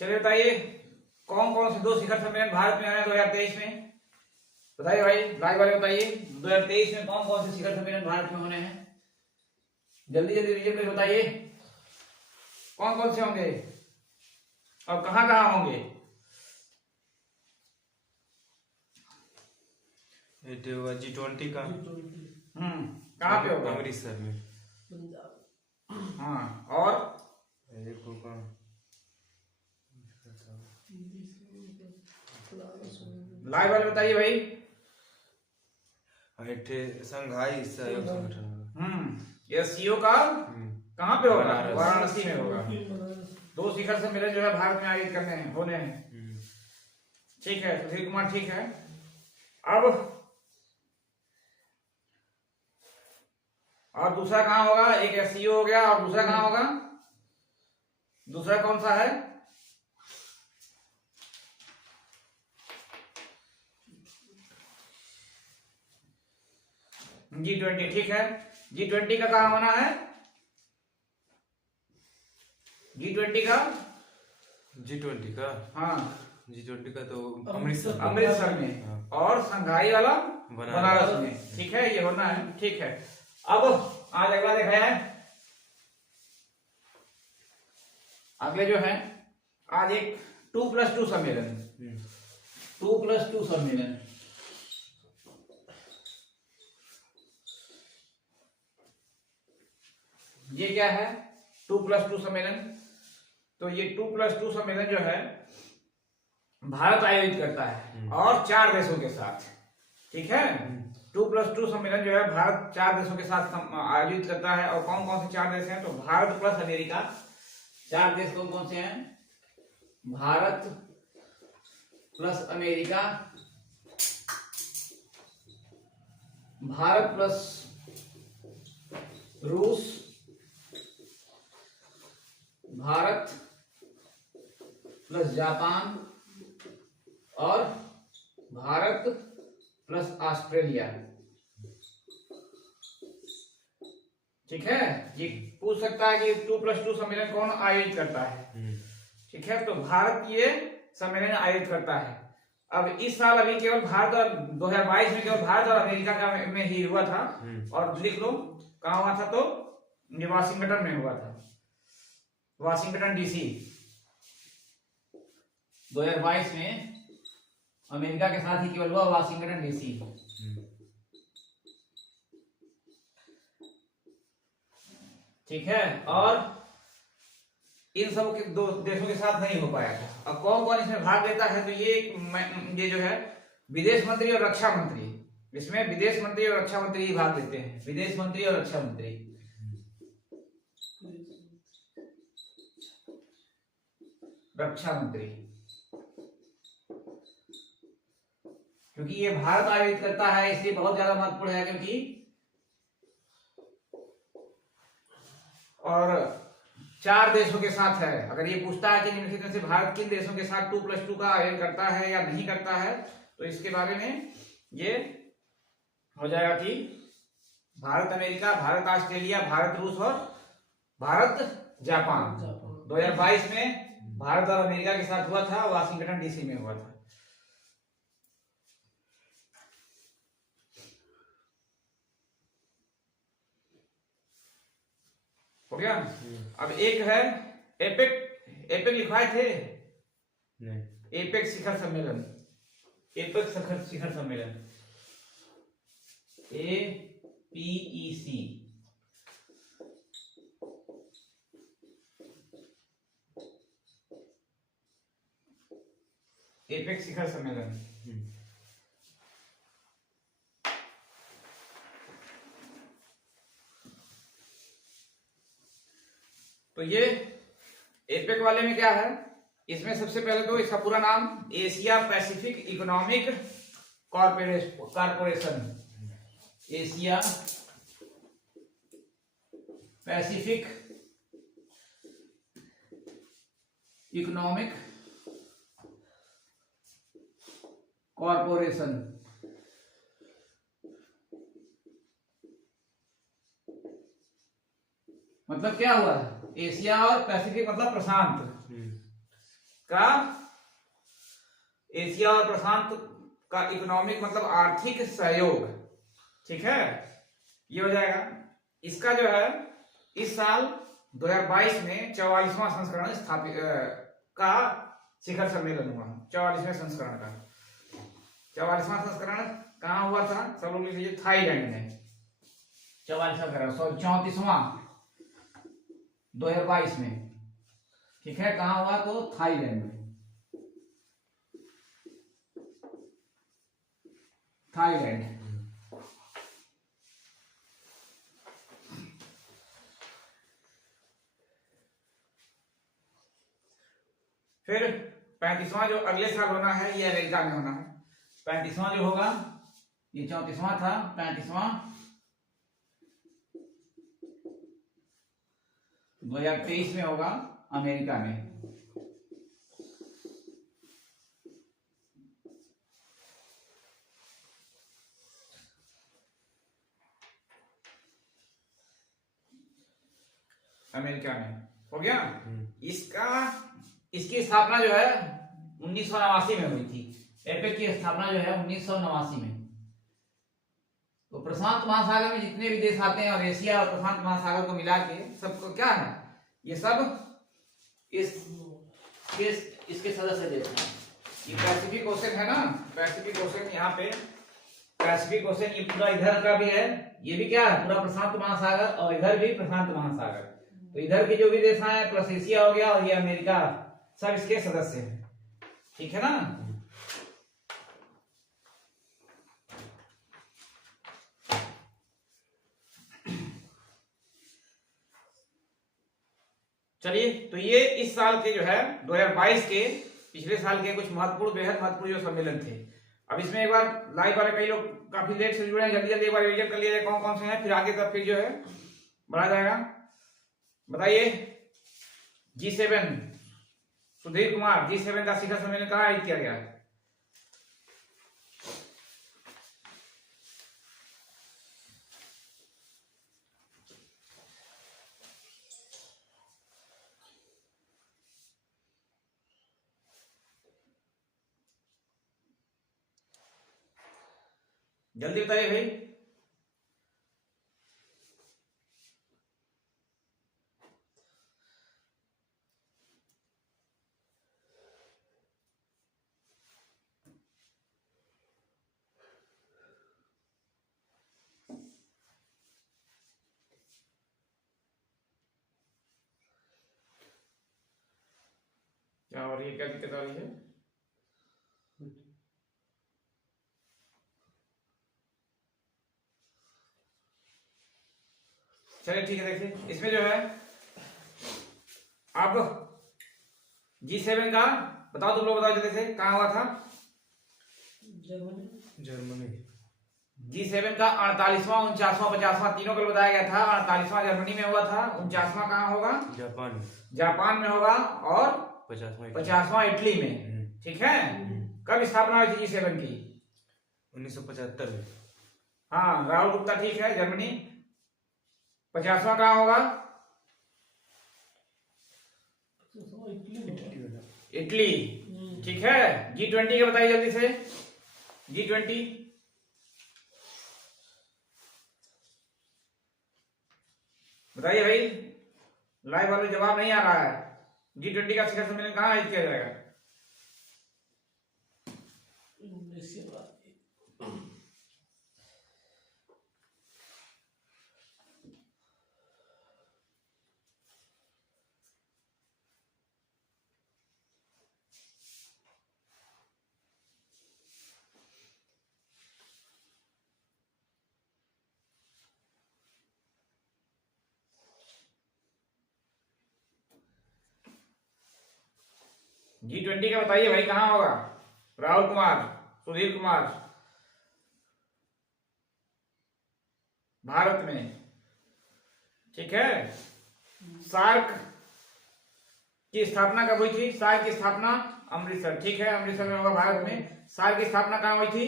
चलिए बताइए, कौन कौन से दो शिखर सम्मेलन भारत में आए 2023 में? बताइए भाई, लाइव वाले बताइए, 2023 में कौन कौन से शिखर सम्मेलन भारत में होने हैं? जल्दी जल्दी रीजन में बताइए, कौन कौन से होंगे और कहां कहां होंगे? G20 का कहाँ पे होगा? अमृतसर में। हाँ, और एक होगा लाइव वाले बताइए भाई। संघाई सहयोग संगठन एससीओ का कहाँ पे होगा? बनारस। वाराणसी में होगा। दो शिखर सम्मेलन जो है भारत में आयोजित करने हैं, होने हैं। ठीक है सुधीर कुमार, ठीक है। अब और दूसरा कहाँ होगा? एक एससीओ हो गया, और दूसरा कहाँ होगा? दूसरा कौन सा है? G20, ठीक है। G20 का कहाँ होना है? G20 का G20 का हाँ G20 का तो अमृतसर अमृतसर में। हाँ। और संघाई वाला बनारस बनारस में। ठीक है, ये होना है। ठीक है, अब आज अगला देखा है। अगले जो है आज एक 2+2 सम्मेलन, 2+2 सम्मेलन। ये क्या है? 2+2 सम्मेलन। तो ये 2+2 सम्मेलन जो है भारत आयोजित करता है और 4 देशों के साथ। ठीक है, 2+2 सम्मेलन जो है भारत 4 देशों के साथ आयोजित करता है। और कौन कौन से 4 देश हैं? तो भारत प्लस अमेरिका। 4 देश कौन कौन से हैं? Bharat plus America, Bharat plus रूस, भारत प्लस जापान और भारत प्लस ऑस्ट्रेलिया। ठीक है, ये पूछ सकता है कि 2+2 सम्मेलन कौन आयोजित करता है। ठीक है, तो भारत ये सम्मेलन आयोजित करता है। अब इस साल अभी केवल भारत और 2022 में केवल भारत और अमेरिका का में ही हुआ था। और लिख लो कहाँ हुआ था? तो ये वाशिंगटन में हुआ था, वाशिंगटन डीसी। 2022 में अमेरिका के साथ ही केवल हुआ वाशिंगटन डीसी। ठीक है, और इन सब के दो देशों के साथ नहीं हो पाया था। अब कौन कौन इसमें भाग लेता है? तो ये जो है विदेश मंत्री और रक्षा मंत्री, इसमें विदेश मंत्री और रक्षा मंत्री ही भाग लेते हैं। विदेश मंत्री और रक्षा मंत्री, रक्षा मंत्री, क्योंकि ये भारत आयोजित करता है इसलिए बहुत ज्यादा महत्वपूर्ण है। क्योंकि और 4 देशों के साथ है। अगर ये पूछता है कि निम्नलिखित में से भारत किन देशों के साथ 2+2 का आयोजन करता है या नहीं करता है, तो इसके बारे में ये हो जाएगा कि भारत अमेरिका, भारत ऑस्ट्रेलिया, भारत रूस और भारत जापान। 2022 में भारत और अमेरिका के साथ हुआ था, वाशिंगटन डीसी में हुआ था। हो गया। अब एक है एपेक। एपेक लिखवाए थे? नहीं। एपेक शिखर सम्मेलन, एपेक शिखर सम्मेलन, APEC। एपेक शिखर सम्मेलन। तो ये एपेक वाले में क्या है? इसमें सबसे पहले तो इसका पूरा नाम Asia Pacific economic corporation, Asia Pacific economic corporation. मतलब क्या हुआ, एशिया और पैसिफिक मतलब प्रशांत का, एशिया और प्रशांत का इकोनॉमिक मतलब आर्थिक सहयोग, ठीक है, ये हो जाएगा। इसका जो है इस साल 2022 में 44वां संस्करण स्थापित का शिखर सम्मेलन हुआ। 44वें संस्करण का 44वां संस्करण कहाँ हुआ था, सब लोग लिख लीजिए, थाईलैंड में। 34वां 2022 में, ठीक है, कहाँ हुआ, तो थाईलैंड में, थाईलैंड। फिर 35वां जो अगले साल होना है ये अमेरिका में होना है। 35वां जो होगा, ये 34वां था, 35वां 2023 में होगा अमेरिका में। अमेरिका में हो गया। इसका, इसकी स्थापना जो है 1989 में हुई थी। एपेक की स्थापना जो है 1989 में। तो प्रशांत महासागर में जितने भी देश आते हैं और एशिया और प्रशांत महासागर को मिला के सबको क्या है, ये सब इसके सदस्य देश हैं। ये पैसिफिक ओशन है ना, पैसिफिक ओशन, यहाँ पे पैसिफिक ओशन, ये पूरा इधर का भी है, ये भी क्या है, पूरा प्रशांत महासागर, और इधर भी प्रशांत महासागर। तो इधर के जो भी देश हैं प्लस एशिया हो गया और ये अमेरिका, सब इसके सदस्य हैं, ठीक है ना। चलिए, तो ये इस साल के जो है 2022 के, पिछले साल के कुछ महत्वपूर्ण, बेहद महत्वपूर्ण जो सम्मेलन थे। अब इसमें एक बार लाइव वाले कई लोग काफी लेट से जुड़े हैं, जल्दी जल्दी एक बार रिवीजन कर लिया जाए कौन कौन से हैं, फिर आगे तक फिर जो है बढ़ा जाएगा। बताइए, G7, सुधीर कुमार, G7 का शिखर सम्मेलन कहाँ आयोजित किया गया? जल्दी बताइए भाई। क्या हो रही है, क्या दिक्कत आ रही है? चलिए ठीक है, देखिए इसमें जो है अब G7 का बताओ, तुम लोग बताओ जल्दी से, कहाँ हुआ था? जर्मनी। G7 का 48वां, 49वां, 50वां तीनों को बताया गया था। 48वां जर्मनी में हुआ था, 49वां कहाँ होगा? जापान। जापान में होगा, और 50वां इटली में, ठीक है। कब स्थापना हुई थी G7 की? 1975 में। हाँ, राहुल गुप्ता ठीक है, जर्मनी। 50वां कहाँ होगा? इटली, ठीक है। G20 के बताइए जल्दी से, G20 बताइए भाई, लाइव वाले जवाब नहीं आ रहा है। G20 का शिखर सम्मेलन कहाँ आयोजित किया जाएगा? G20 का बताइए भाई, कहाँ होगा? राहुल कुमार, सुधीर कुमार, भारत में, ठीक है। सार्क की स्थापना कब हुई थी? सार्क की स्थापना अमृतसर, ठीक है, अमृतसर में होगा, भारत में। सार्क की स्थापना कहाँ हुई थी?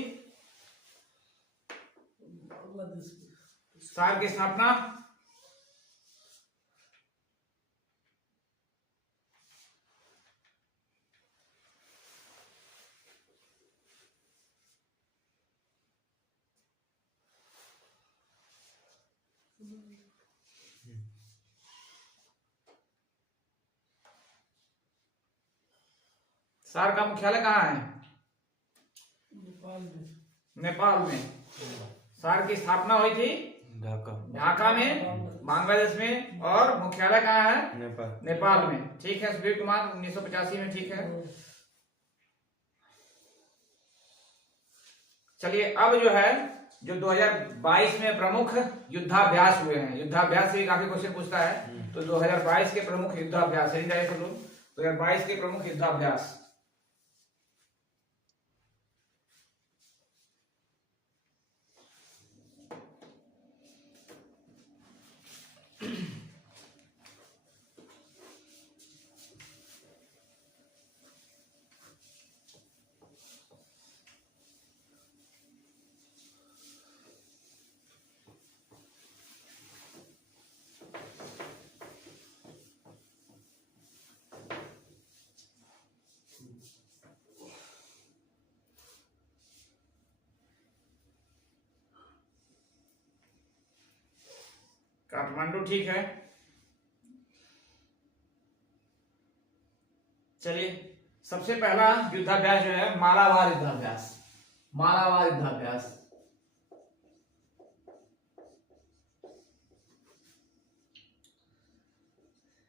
सार्क की स्थापना सार्क का मुख्यालय कहाँ है? नेपाल में। सार्क की स्थापना हुई थी ढाका। ढाका में, बांग्लादेश में, और मुख्यालय कहाँ है? नेपाल। नेपाल में। ठीक है सुधीर कुमार, 1985 में। ठीक है, चलिए अब जो है जो 2022 में प्रमुख युद्धाभ्यास हुए हैं, युद्धाभ्यास से काफी क्वेश्चन पूछता है, तो 2022 के प्रमुख युद्धाभ्यास है, 2022 के प्रमुख युद्धाभ्यास। काठमांडू। ठीक है, चलिए सबसे पहला युद्धाभ्यास जो है मालाबार युद्धाभ्यास। मालाबार युद्धाभ्यास,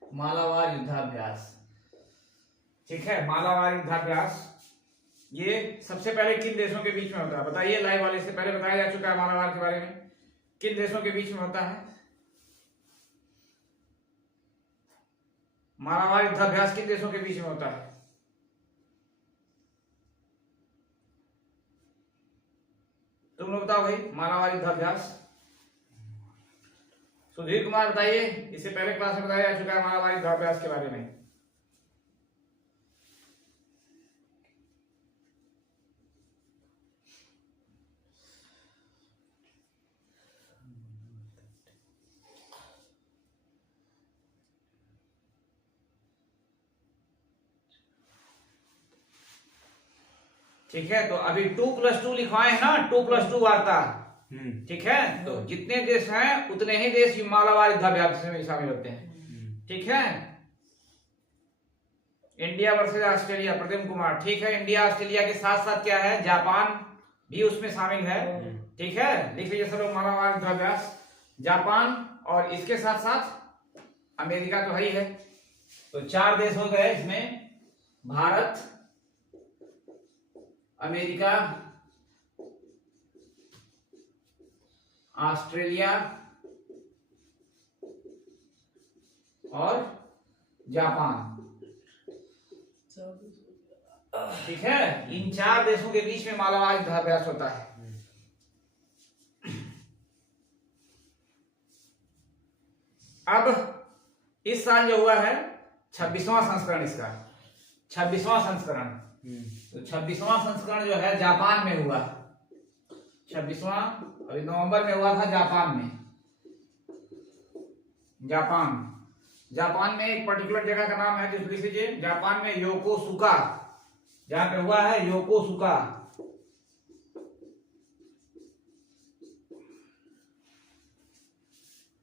मालाबार युद्धाभ्यास। ठीक है, मालाबार युद्धाभ्यास ये सबसे पहले किन देशों के बीच में होता है? बताइए, लाइव वाले से पहले बताया जा चुका है मालाबार के बारे में। किन देशों के बीच में होता है मालाबार युद्धाभ्यास? किन देशों के बीच में होता है? तुम लोग बताओ भाई, मालाबार युद्धाभ्यास। सुधीर कुमार बताइए, इससे पहले क्लास में बताया जा चुका है मालाबार युद्धाभ्यास के बारे में। ठीक है, तो अभी 2+2 लिखवाए हैं ना, 2+2 वार्ता। ठीक है, तो जितने देश हैं उतने ही देश मालाबार युद्धाभ्यास में शामिल होते हैं। ठीक है, India versus Australia, Pradyumna Kumar. ठीक है, इंडिया ऑस्ट्रेलिया के साथ साथ क्या है, जापान भी उसमें शामिल है। ठीक है, लिख लीजिए सब लोग मालाबार युद्धाभ्यास, जापान और इसके साथ साथ अमेरिका तो है ही है। तो 4 देश हो गए इसमें, भारत, अमेरिका, ऑस्ट्रेलिया और जापान। ठीक है, इन 4 देशों के बीच में मालाबार युद्धाभ्यास होता है। अब इस साल जो हुआ है 26वां संस्करण, इसका 26वां संस्करण। तो 26वां संस्करण जो है जापान में हुआ। 26वां अभी नवंबर में हुआ था जापान में। जापान में एक पर्टिकुलर जगह का नाम है, जिस लिख लीजिए, जापान में योकोसुका, जहां पे हुआ है योकोसुका।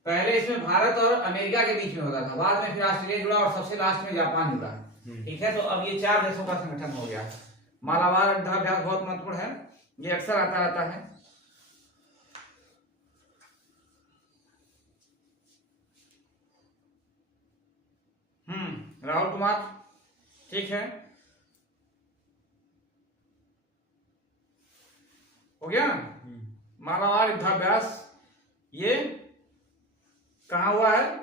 पहले इसमें भारत और अमेरिका के बीच में होता था, बाद में फिर ऑस्ट्रेलिया जुड़ा और सबसे लास्ट में जापान जुड़ा। ठीक है, तो अब ये 4 देशों का संगठन हो गया। मालाबार युद्धाभ्यास बहुत महत्वपूर्ण है, ये अक्सर आता रहता है। राहुल कुमार। ठीक है, हो गया। मालाबार युद्धाभ्यास ये कहाँ हुआ है?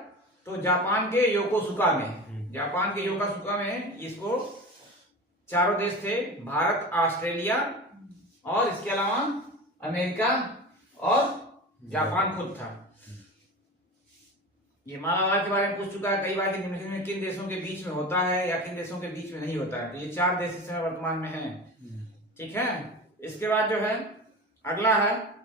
तो जापान के योकोसुका में। जापान के योकोसुका में इसको 4 देश थे, भारत, ऑस्ट्रेलिया और इसके अलावा अमेरिका और जापान खुद था। ये मालाबार के बारे में पूछ चुका है कई बार कि निम्नलिखित में किन देशों के बीच में होता है या किन देशों के बीच में नहीं होता है। तो ये 4 देश इस समय वर्तमान में हैं। ठीक है, इसके बाद जो है अगला है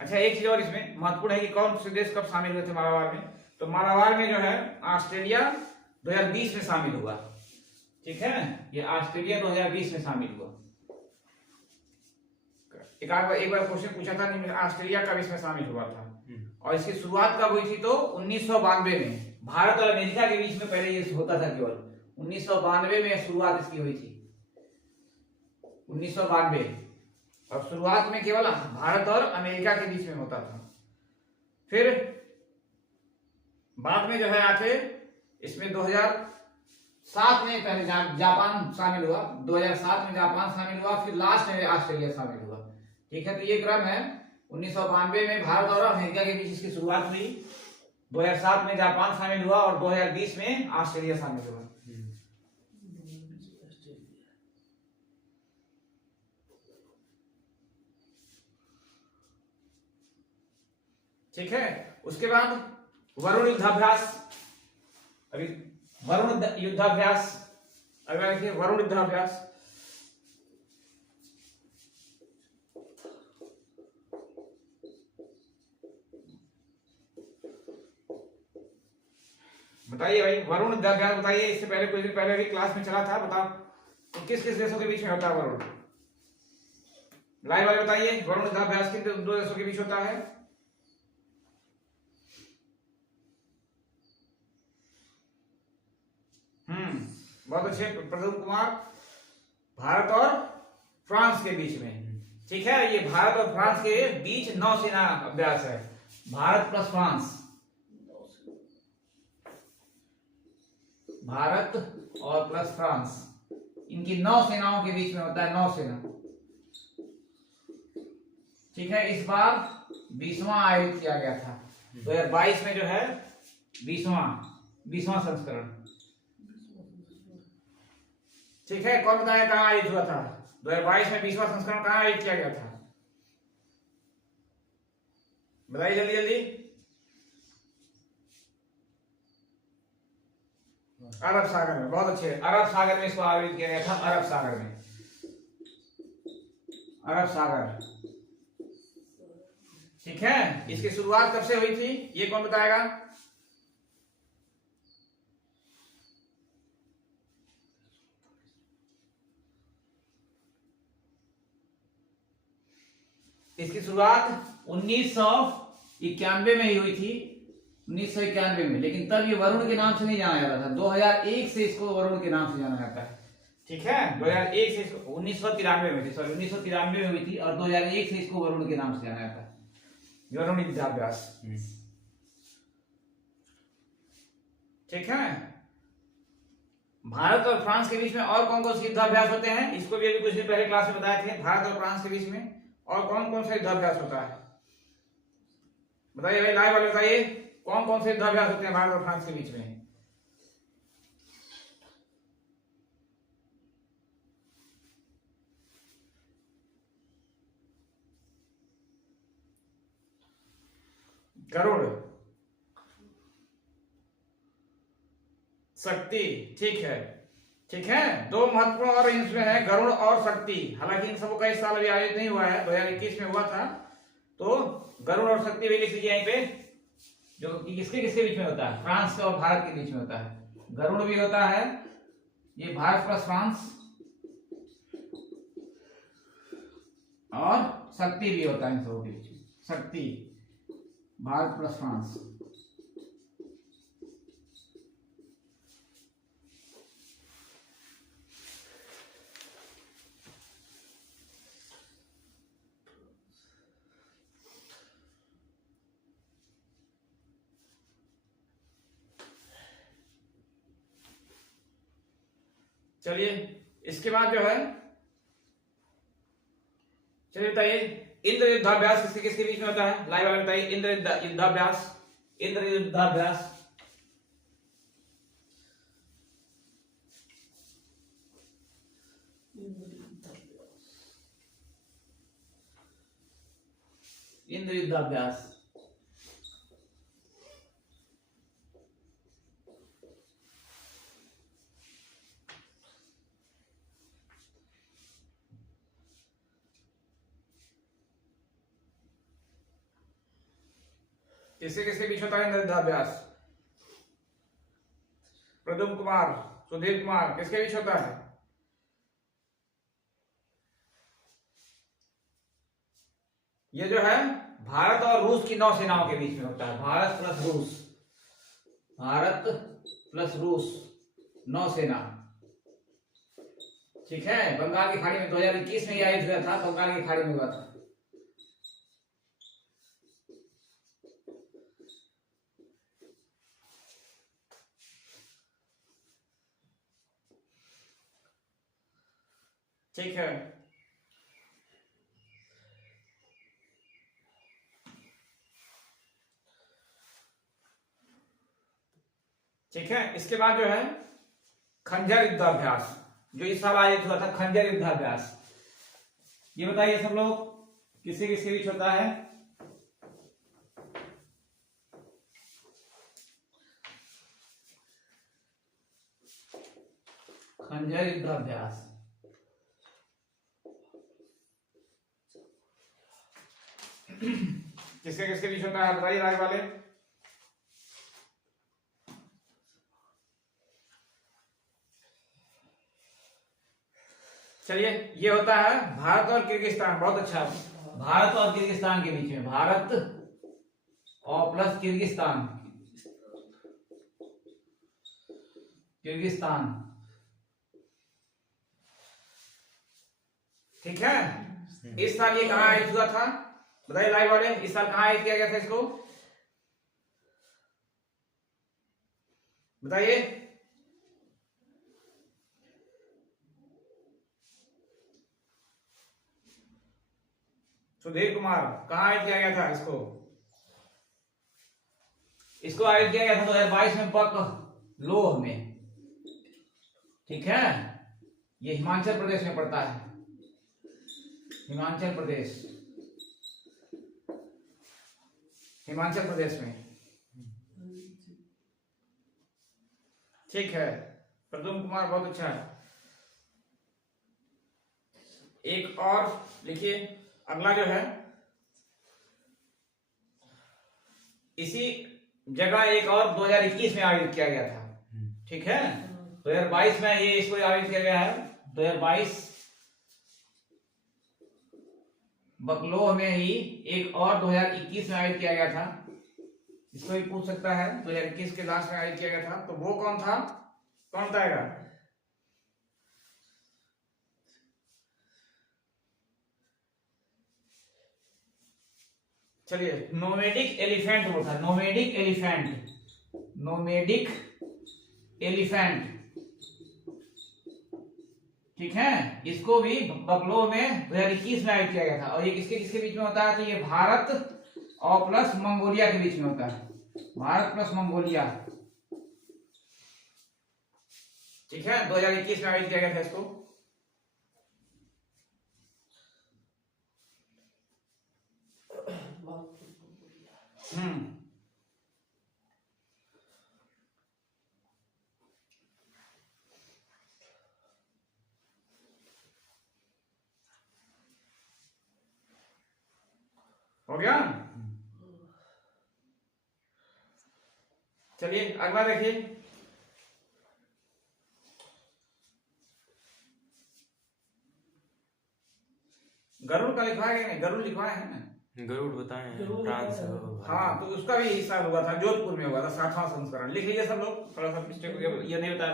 अच्छा, एक चीज और इसमें महत्वपूर्ण है कि कौन से देश कब शामिल हुए थे मालाबार में। तो मालाबार में जो है ऑस्ट्रेलिया 2020 में शामिल हुआ। ठीक है, ये ऑस्ट्रेलिया 2020 में शामिल हुआ। एक बार क्वेश्चन पूछा था नहीं, ऑस्ट्रेलिया कब इसमें शामिल हुआ था, और इसकी शुरुआत कब हुई थी, तो 1992 में। भारत और अमेरिका के बीच में पहले ये होता था केवल, 1992 में शुरुआत इसकी हुई थी, 1992। और शुरुआत में केवल भारत और अमेरिका के बीच में होता था। फिर बाद में जो है आके इसमें 2007 में पहले जापान शामिल हुआ, 2007 में जापान शामिल हुआ, फिर लास्ट में ऑस्ट्रेलिया शामिल हुआ। ठीक है, तो ये क्रम है। 1992 में भारत और अमेरिका के बीच इसकी शुरुआत हुई, 2007 में जापान शामिल हुआ और 2020 में ऑस्ट्रेलिया शामिल हुआ। ठीक है, उसके बाद वरुण युद्धाभ्यास। अभी वरुण युद्धाभ्यास, अगला देखिए वरुण युद्धाभ्यास। बताइए भाई, वरुण युद्धाभ्यास बताइए। इससे पहले कुछ दिन पहले भी क्लास में चला था, बताओ तो किस किस देशों के बीच में होता है वरुण? लाइव वाले बताइए, वरुण युद्धाभ्यास किन दो देशों के बीच होता है? बहुत अच्छे प्रदीप कुमार, भारत और फ्रांस के बीच में। ठीक है, ये भारत और फ्रांस के बीच नौसेना अभ्यास है, भारत प्लस फ्रांस, भारत और प्लस फ्रांस, इनकी 9 सेनाओं के बीच में होता है, 9 सेना। ठीक है, इस बार 20वां आयोजित किया गया था, 2022 में जो है 20वां संस्करण। ठीक है, कौन बताया कहां आयोजित हुआ था? 2022 में 20वां संस्करण कहां आयोजित किया गया था? बताइए जल्दी जल्दी। अरब सागर में, बहुत अच्छे, अरब सागर में इसको आयोजित किया गया था, अरब सागर में, अरब सागर। ठीक है, इसकी शुरुआत कब से हुई थी, ये कौन बताएगा? इसकी शुरुआत 1991 में ही हुई थी, 1991 में, लेकिन तब ये वरुण के नाम से नहीं जाना जाता था। 2001 से इसको वरुण के नाम से जाना जाता है। ठीक है, 2001 से इसको, 1993 में थी, सॉरी 1993 में हुई थी, और 2001 से इसको वरुण के नाम से जाना जाता है, वरुण युद्धाभ्यास। ठीक है, भारत और फ्रांस के बीच में और कौन कौन से युद्धाभ्यास होते हैं, इसको भी अभी कुछ दिन पहले क्लास में बताए थे। भारत और फ्रांस के बीच में और कौन कौन सा युद्धाभ्यास होता है, बताइए भाई, लाइव वाले बताइए, कौन कौन से युद्धाभ्यास होते हैं भारत और फ्रांस के बीच में? गरुड़, शक्ति। ठीक है, ठीक है, 2 महत्वपूर्ण और इसमें है, गरुड़ और शक्ति। हालांकि इन सबको कई साल अभी आयोजित नहीं हुआ है, 2021 में हुआ था, तो गरुड़ और शक्ति भी लिख लीजिए यहीं पे, जो कि किसके किसके बीच में होता है, फ्रांस और भारत के बीच में होता है। गरुड़ भी होता है, ये भारत प्लस फ्रांस, और शक्ति भी होता है इन सबों के बीच में, शक्ति भारत प्लस फ्रांस। चलिए, इसके बाद जो है, चलिए बताइए, इंद्र युद्धाभ्यास किसके किसके बीच में होता है? लाइव वाले बताइए, इंद्र युद्धाभ्यास, इंद्र युद्धाभ्यास। इंद्र युद्धाभ्यास, किसके किसके बीच होता है इंद्र युद्धाभ्यास? प्रद्युम्न कुमार, सुधीर कुमार किसके बीच होता है? ये जो है भारत और रूस की नौसेनाओं के बीच में होता है। भारत प्लस रूस, भारत प्लस रूस नौसेना, ठीक है। बंगाल की खाड़ी में 2021 में यह युद्ध हुआ था, बंगाल की खाड़ी में हुआ था। ठीक है, ठीक है। इसके बाद जो है खंजर युद्धाभ्यास, जो इस साल आयोजित हुआ था, खंजर युद्धाभ्यास। ये बताइए सब लोग किसके किसके बीच होता है? खंजर युद्धाभ्यास किसके किसके बीच होता है बताइए राज वाले। चलिए, ये होता है भारत और किर्गिस्तान। बहुत अच्छा, भारत और किर्गिस्तान के बीच में, भारत और प्लस किर्गिस्तान, किर्गिस्तान, ठीक है। इस साल ये कहाँ आयोजित हुआ था बताइए लाइव वाले, इस साल कहाँ आयोजित किया गया था इसको बताइए। सुधीर कुमार कहाँ आयोजित किया गया था इसको? इसको आयोजित किया गया था 2022 में बकलोह में, ठीक है। ये हिमाचल प्रदेश में पड़ता है, हिमाचल प्रदेश, हिमाचल प्रदेश में, ठीक है। प्रद्युम्न कुमार बहुत अच्छा है। एक और लिखिए, अगला जो है इसी जगह एक और 2021 में आयोजित किया गया था, ठीक है। 2022 में ये इसको आयोजित किया गया है। 2022 बकलोह में ही एक और 2021 में आयोजित किया गया था। इसको भी पूछ सकता है, 2021 के लास्ट में आयोजित किया गया था, तो वो कौन था? कौन बताएगा? चलिए, नोमेडिक एलिफेंट वो था, नोमेडिक एलिफेंट, नोमेडिक एलिफेंट, ठीक है। इसको भी बकलोह में 2021 में आयोजित किया गया था। और ये किसके किसके बीच में होता है? तो ये भारत और प्लस मंगोलिया के बीच में होता है, भारत प्लस मंगोलिया, ठीक है। 2021 में आयोजित किया गया था इसको। हो गया। चलिए अगला देखिए, गरुड़ का लिखवाया है नहीं? गरुड़ लिखवाया है ना? गरुड़ बताए हैं, फ्रांस। हाँ, तो उसका भी हिस्सा हुआ था, जोधपुर में हुआ था, 7वां संस्करण। लिख लीजिए सब लोग, थोड़ा सा मिस्टेक हो गया, ये नहीं बता।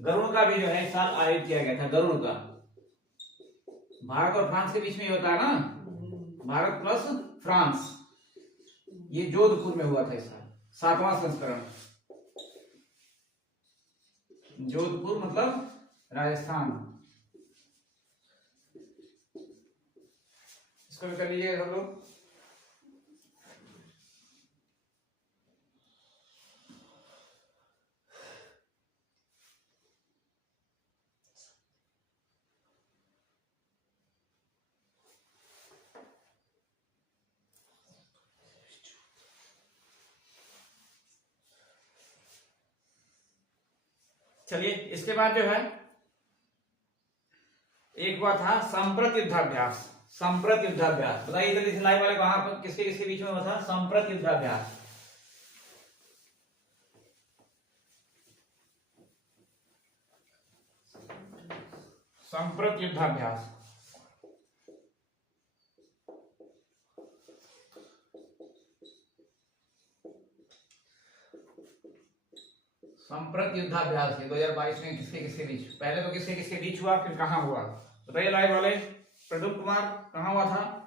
गरुड़ का भी जो है इस साल आयोजित किया गया था। गरुड़ का भारत और फ्रांस के बीच में ही होता है ना, भारत प्लस फ्रांस। ये जोधपुर में हुआ था इस साल, 7वां संस्करण। जोधपुर मतलब राजस्थान। इसको भी कर लीजिए सब लोग। चलिए, इसके बाद जो है एक हुआ था संप्रत युद्धाभ्यास। संप्रत युद्धाभ्यास बताइए जल्दी से लाइव वाले, वहां पर किसके किसके बीच में हुआ था संप्रत युद्धाभ्यास? संप्रत युद्धाभ्यास। संप्रत युद्धाभ्यास ये 2022 में किसके किसके बीच, पहले तो किसके किसके बीच हुआ, फिर कहां हुआ बताइए लाइव वाले। प्रदीप कुमार कहां हुआ था?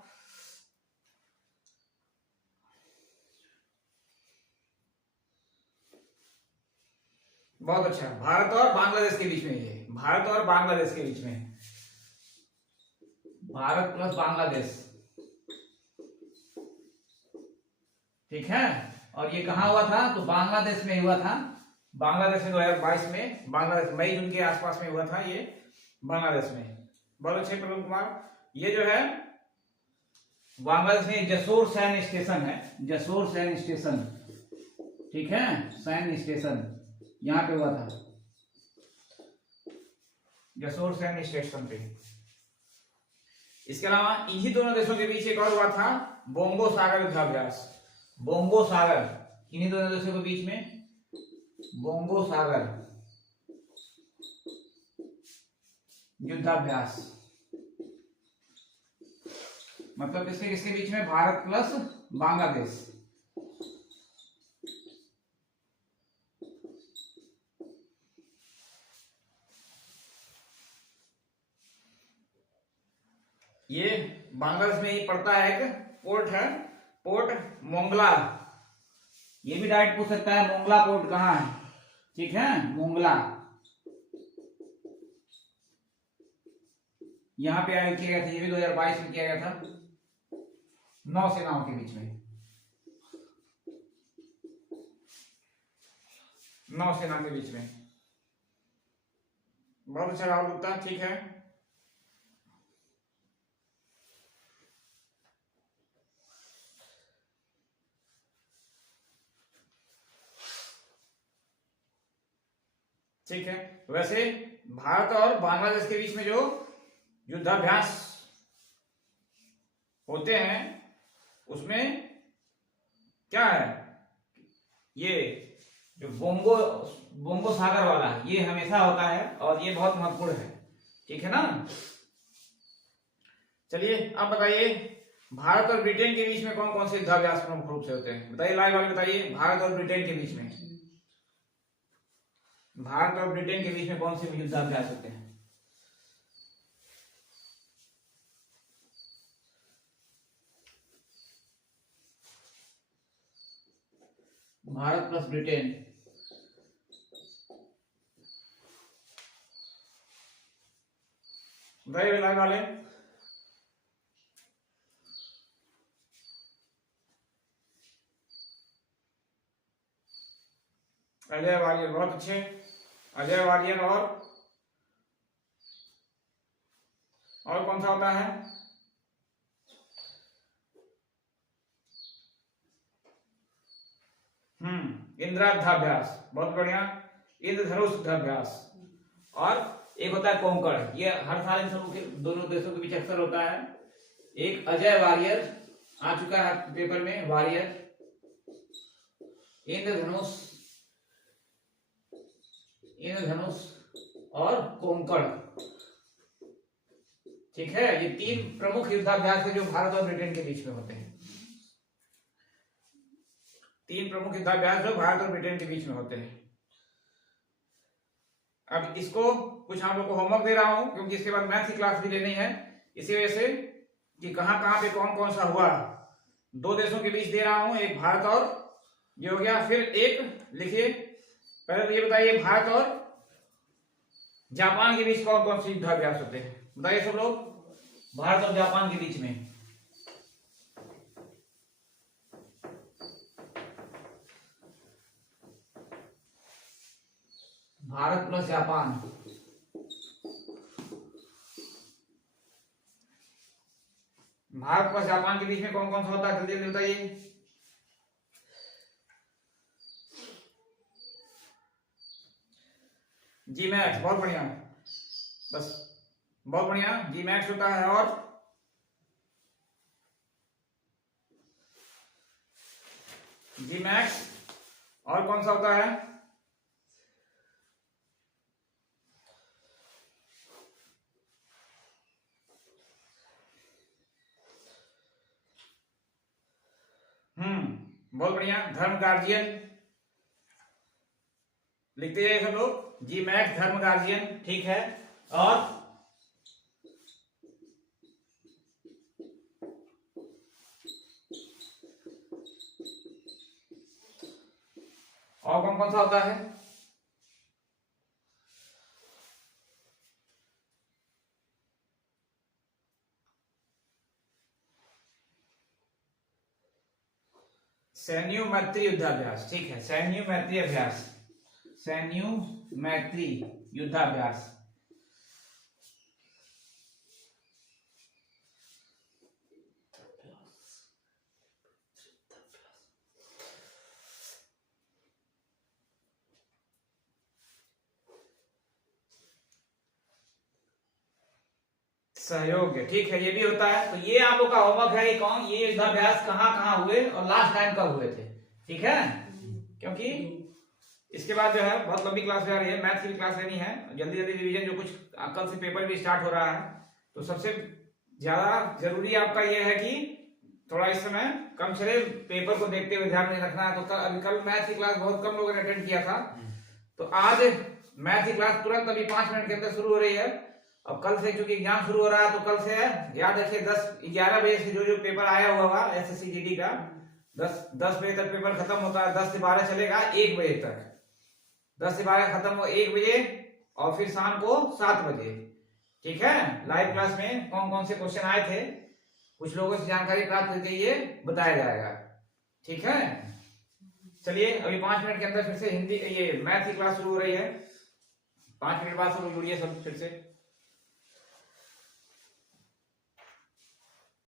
बहुत अच्छा, भारत और बांग्लादेश के बीच में, ये भारत और बांग्लादेश के बीच में, भारत प्लस बांग्लादेश, ठीक है। और ये कहां हुआ था? तो बांग्लादेश में हुआ था, बांग्लादेश में 2022 में, बांग्लादेश मई जून के आसपास में हुआ था ये बांग्लादेश में। बहुत अच्छे प्रवीण कुमार। ये जो है बांग्लादेश में जसोर सैन्य स्टेशन है, जसोर सैन्य स्टेशन, ठीक है, सैन्य स्टेशन यहां पे हुआ था, जसोर सैन्य स्टेशन पे। इसके अलावा इन्हीं दोनों देशों के बीच एक और हुआ था, बोंगो सागर युद्धाभ्यास। बोंगो सागर, इन्हीं दोनों देशों के बीच में बोंगो सागर युद्धाभ्यास, मतलब किसके किसके बीच में? भारत प्लस बांग्लादेश। ये बांग्लादेश में ही पड़ता है, एक पोर्ट है, पोर्ट मोंगला। ये भी डायरेक्ट पूछ सकता है मोंगला पोर्ट कहाँ है, ठीक है, मोंगला यहां पे आयोजित किया गया था, ये भी 2022 में किया गया था, नौसेनाओं के बीच में, नौसेना के बीच में। बहुत अच्छा राहुल गुप्ता, ठीक है। ठीक है, वैसे भारत और बांग्लादेश के बीच में जो युद्धाभ्यास होते हैं उसमें क्या है, ये जो बोंगो बोंगो सागर वाला ये हमेशा होता है और ये बहुत महत्वपूर्ण है, ठीक है ना। चलिए अब बताइए भारत और ब्रिटेन के बीच में कौन कौन से युद्धाभ्यास प्रमुख रूप से होते हैं, बताइए लाइव वाले, बताइए भारत और ब्रिटेन के बीच में, भारत और ब्रिटेन के बीच में कौन से युद्धाभ्यास होते हैं? भारत प्लस ब्रिटेन, बताइए लाइव वाले। अजय वारियर बहुत अच्छे, अजय वारियर। और कौन सा होता है? इंद्राधाभ्यास, बहुत बढ़िया, इंद्रधनुष युद्धाभ्यास। और एक होता है कोंकण, ये हर साल इन सबों के दोनों देशों के बीच अक्सर होता है। एक अजय वारियर आ चुका है पेपर में, वारियर, इंद्रधनुष, इंद्रधनुष और कोंकण, ठीक है। ये तीन प्रमुख युद्धाभ्यास है जो भारत और ब्रिटेन के बीच में होते हैं, तीन प्रमुख युद्धाभ्यास जो भारत और ब्रिटेन के बीच में होते हैं। अब इसको कुछ आप लोग को होमवर्क दे रहा हूं क्योंकि इसके बाद मैथ की क्लास भी लेनी है, इसी वजह से कि कहां कहां पे कौन कौन सा हुआ, दो देशों के बीच दे रहा हूं, एक भारत और ये हो गया, फिर एक लिखिए, पहले तो ये बताइए भारत और जापान के बीच कौन कौन से युद्धाभ्यास होते हैं, बताइए सब लोग, भारत और जापान के बीच में। Bharat plus Japan, Bharat plus Japan के बीच में कौन कौन सा होता है, जल्दी जल्दी बताइए। जी मैक्स, बहुत बढ़िया, बस बहुत बढ़िया, जी मैक्स होता है। और जी मैक्स, और कौन सा होता है? बहुत बढ़िया। धर्म गार्जियन लिखते जाइए सब लोग। जी मैक्स धर्म गार्जियन, ठीक है। और कौन कौन सा होता है? सैन्य मैत्री युद्धाभ्यास, ठीक है। सैन्य मैत्री अभ्यास, सैन्य मैत्री युद्धाभ्यास। सहयोग, ठीक है, ये भी होता है। तो ये आप लोग का होमवर्क है। ये कौन, ये युद्धाभ्यास कहाँ कहाँ हुए और लास्ट टाइम कब हुए थे, ठीक है। क्योंकि इसके बाद जो है बहुत लंबी क्लास जा रही है, मैथ्स की भी क्लास लेनी है, जल्दी जल्दी रिवीजन, जो कुछ कल से पेपर भी स्टार्ट हो रहा है। तो सबसे ज्यादा जरूरी आपका ये है कि थोड़ा इस समय कम चले, पेपर को देखते हुए ध्यान में रखना है। तो कल मैथ्स की क्लास बहुत कम लोगों ने अटेंड किया था, तो आज मैथ्स की क्लास तुरंत अभी 5 मिनट के अंदर शुरू हो रही है। अब कल से क्योंकि एग्जाम शुरू हो रहा है, तो कल से याद रखिए 10-11 बजे से जो पेपर आया हुआ होगा एसएससी जीडी का, 10 बजे तक पेपर खत्म होता है, 10 से 12 चलेगा 1 बजे तक। 10 से 12 खत्म हो 1 बजे, और फिर शाम को 7 बजे, ठीक है। लाइव क्लास में कौन कौन से क्वेश्चन आए थे, कुछ लोगों से जानकारी प्राप्त करके ये बताया जाएगा, ठीक है। चलिए अभी 5 मिनट के अंदर फिर से हिंदी ये मैथ की क्लास शुरू हो रही है। 5 मिनट बाद सब जुड़िए सब फिर से।